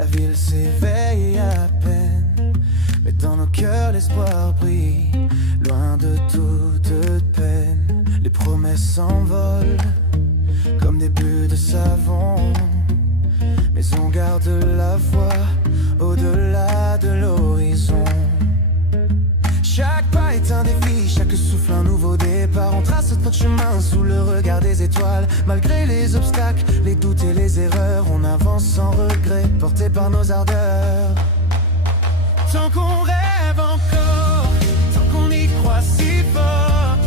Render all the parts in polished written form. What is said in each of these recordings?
La ville s'éveille à peine, mais dans nos cœurs l'espoir brille. Loin de toute peine, les promesses s'envolent comme des bulles de savon. Mais on garde la foi au-delà de l'horizon. Chaque pas est un défi, chaque souffle un nouveau départ. On trace notre chemin sous le regard des étoiles. Malgré les obstacles, les doutes et les erreurs, on avance sans regret, porté par nos ardeurs. Tant qu'on rêve encore, tant qu'on y croit si fort,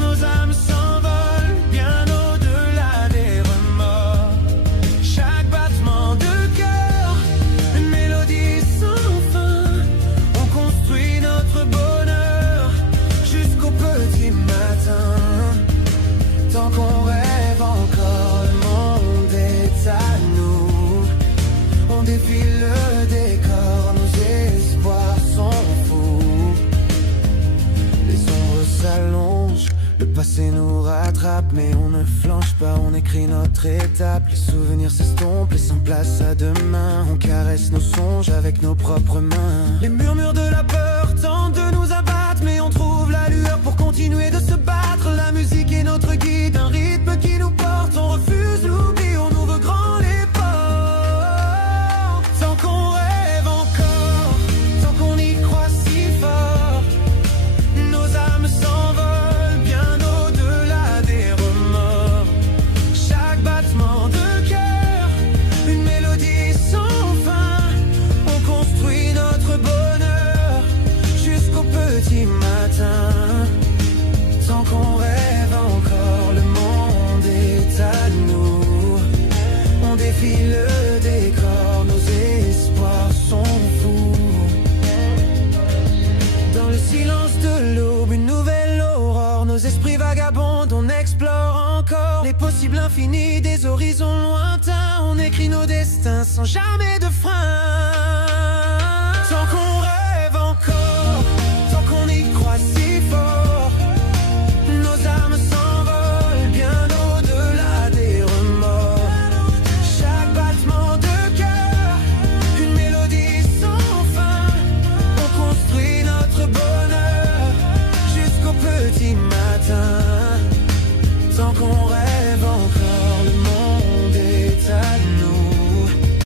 nos âmes s'envolent bien au-delà des remords. Chaque battement de cœur, une mélodie sans fin. On construit notre bonheur jusqu'au petit matin. Tant qu'on rêve encore, le monde est à nous. On défile le décor, nos espoirs sont fous. Les ombres s'allongent, le passé nous rattrape, mais on ne flanche pas, on écrit notre étape. Les souvenirs s'estompent, laissant place à demain. On caresse nos songes avec nos propres mains. Les murmures de la peur tentent de nous abattre, mais on trouve la lueur pour continuer de se battre. La musique est notre guide, un rythme qui nous porte. On refuse l'oubli, on ouvre grand les portes. Tant qu'on rêve encore, tant qu'on y croit si fort, nos âmes s'envolent bien au-delà des remords. Chaque battement de cœur, une mélodie sans fin. On construit notre bonheur jusqu'au petit matin. Tant qu'on rêve encore, le monde est à nous. On défile le décor, nos espoirs sont fous. Dans le silence de l'aube, une nouvelle aurore. Nos esprits vagabondent, on explore encore les possibles infinis des horizons lointains. On écrit nos destins sans jamais de frein. Tant qu'on rêve